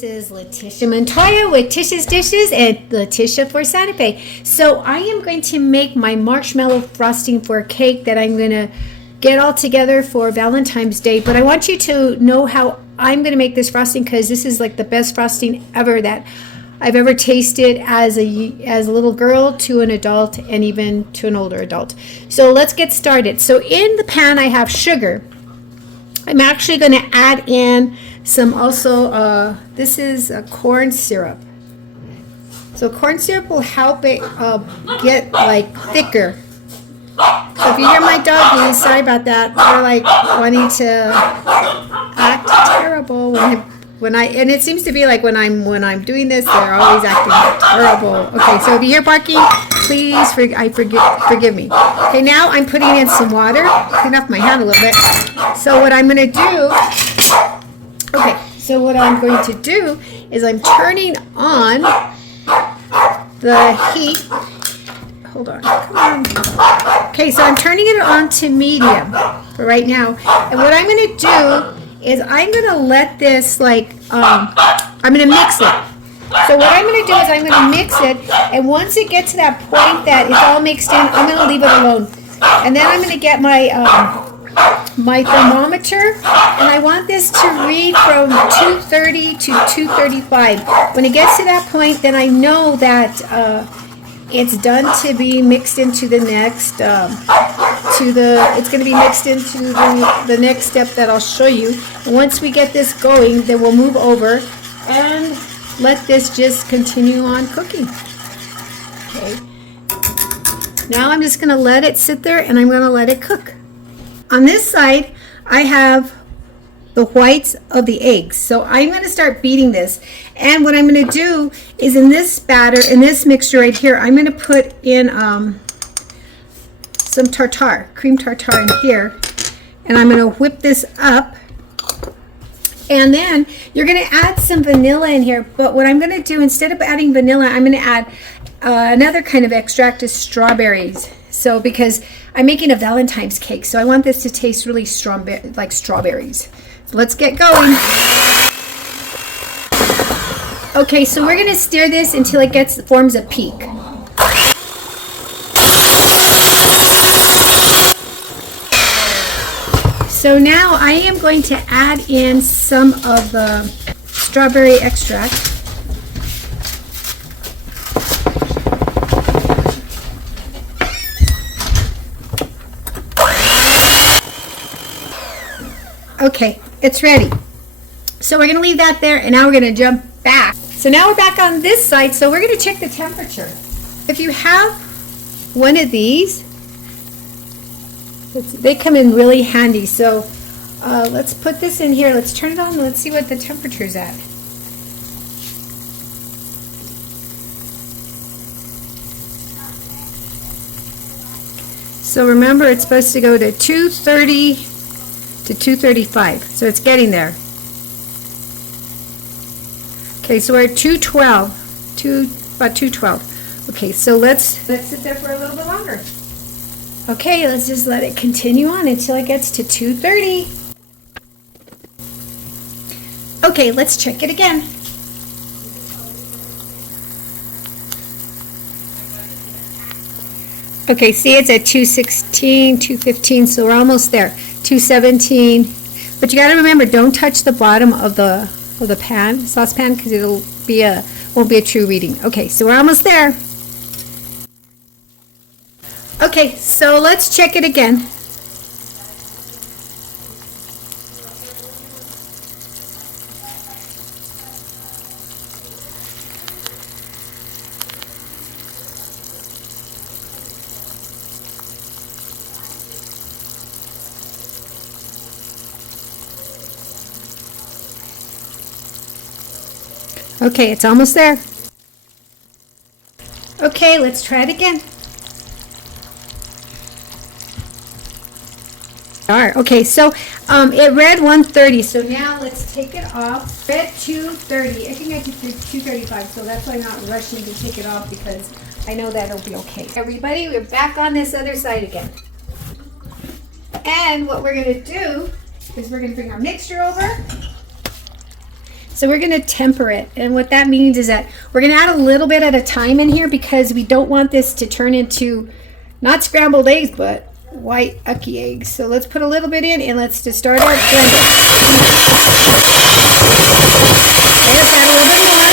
This is Letitia Montoya with Tish's Dishes and Letitia for Santa Fe. So I am going to make my marshmallow frosting for a cake that I'm going to get all together for Valentine's Day. But I want you to know how I'm going to make this frosting because this is like the best frosting ever that I've ever tasted as a little girl to an adult and even to an older adult. So let's get started. So in the pan I have sugar. I'm actually going to add in some also, this is corn syrup. So corn syrup will help it get like thicker. So if you hear my doggies, sorry about that. They're like wanting to act terrible when I and it seems to be like when I'm doing this, they're always acting terrible. Okay, so if you hear barking, please forgive me. Okay, now I'm putting in some water. Clean off my hand a little bit. So what I'm going to do, is I'm turning on the heat. Hold on, come on. Okay, so I'm turning it on to medium for right now. And what I'm going to do is I'm going to let this I'm going to mix it. So what I'm going to do is I'm going to mix it, and once it gets to that point that it's all mixed in, I'm going to leave it alone. And then I'm going to get my my thermometer, and I want this to read from 230 to 235. When it gets to that point, then I know that it's done to be mixed into the next it's going to be mixed into the next step that I'll show you. And once we get this going, then we'll move over and let this just continue on cooking. Okay. Now I'm just going to let it sit there and I'm going to let it cook. On this side, I have the whites of the eggs. So I'm going to start beating this. And what I'm going to do is in this batter, in this mixture right here, I'm going to put in some tartar, cream tartar in here. And I'm going to whip this up. And then you're going to add some vanilla in here. But what I'm going to do, instead of adding vanilla, I'm going to add another kind of extract is strawberries. So because I'm making a Valentine's cake, so I want this to taste really strong, like strawberries. So let's get going. Okay, so we're going to stir this until it forms a peak. So now I am going to add in some of the strawberry extract. Okay, it's ready. So we're going to leave that there, and now we're going to jump back. So now we're back on this side, so we're going to check the temperature. If you have one of these, they come in really handy. So let's put this in here. Let's turn it on. Let's see what the temperature is at. So remember, it's supposed to go to 230 to 235. So it's getting there. Okay, so we're at 212. About 212. Okay, so let's sit there for a little bit longer. Okay, let's just let it continue on until it gets to 230. Okay, let's check it again. Okay, see, it's at 216, 215, so we're almost there. 217. But you got to remember, don't touch the bottom of the saucepan, because won't be a true reading. Okay, so we're almost there. Okay, so let's check it again. Okay, it's almost there. Okay, let's try it again. Okay, so it read 130, so now let's take it off. Read 230. I think I did 235, so that's why I'm not rushing to take it off, because I know that'll be okay. Everybody, we're back on this other side again. And what we're going to do is we're going to bring our mixture over. So we're going to temper it. And what that means is that we're going to add a little bit at a time in here because we don't want this to turn into not scrambled eggs, but white ucky eggs. So let's put a little bit in and let's just start our blender. Let's add a little bit more.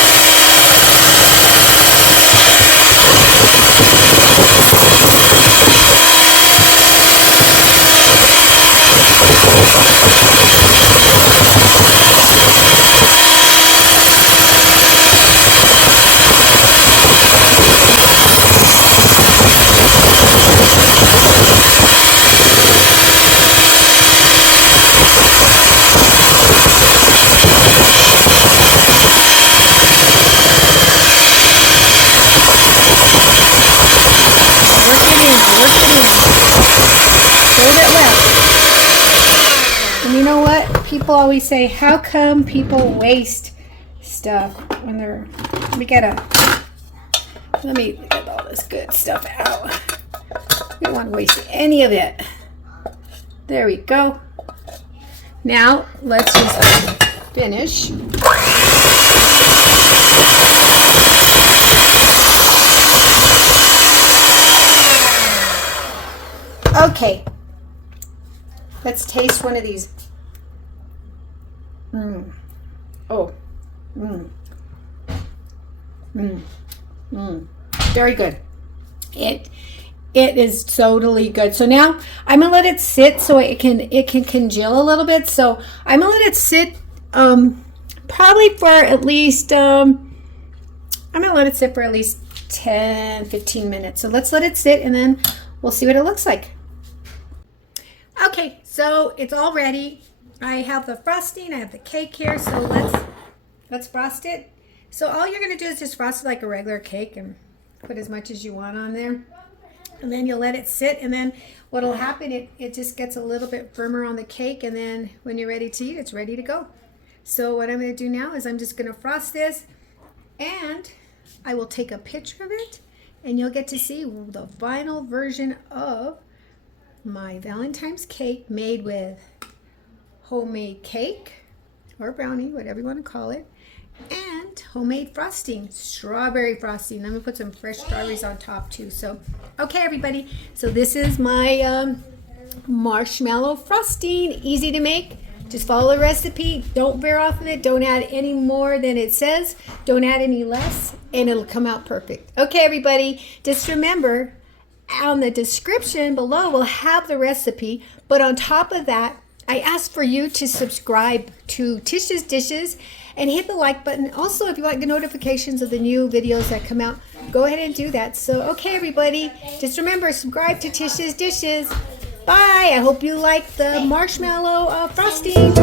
And you know what? People always say, how come people waste stuff when they're, let me get all this good stuff out. We don't want to waste any of it. There we go. Now, let's just finish. Okay, let's taste one of these. Very good. It is totally good. So now I'm gonna let it sit so it can congeal a little bit. So I'm gonna let it sit probably for at least I'm gonna let it sit for at least 10-15 minutes. So let's let it sit and then we'll see what it looks like. Okay, so it's all ready. I have the frosting, I have the cake here, so let's frost it. So all you're gonna do is just frost it like a regular cake and put as much as you want on there. And then you'll let it sit, and then what'll happen, it just gets a little bit firmer on the cake, and then when you're ready to eat, it's ready to go. So what I'm gonna do now is I'm just gonna frost this, and I will take a picture of it, and you'll get to see the final version of my Valentine's cake made with homemade cake or brownie, whatever you want to call it, and homemade frosting, strawberry frosting. I'm gonna put some fresh strawberries on top too. So okay everybody, so this is my marshmallow frosting. Easy to make, just follow the recipe, don't veer off of it, don't add any more than it says, don't add any less, and it'll come out perfect. Okay everybody, just remember on the description below we'll have the recipe, but on top of that I ask for you to subscribe to Tish's Dishes and hit the like button. Also, if you like the notifications of the new videos that come out, go ahead and do that. So okay everybody, just remember, subscribe to Tish's Dishes. Bye. I hope you like the marshmallow frosting.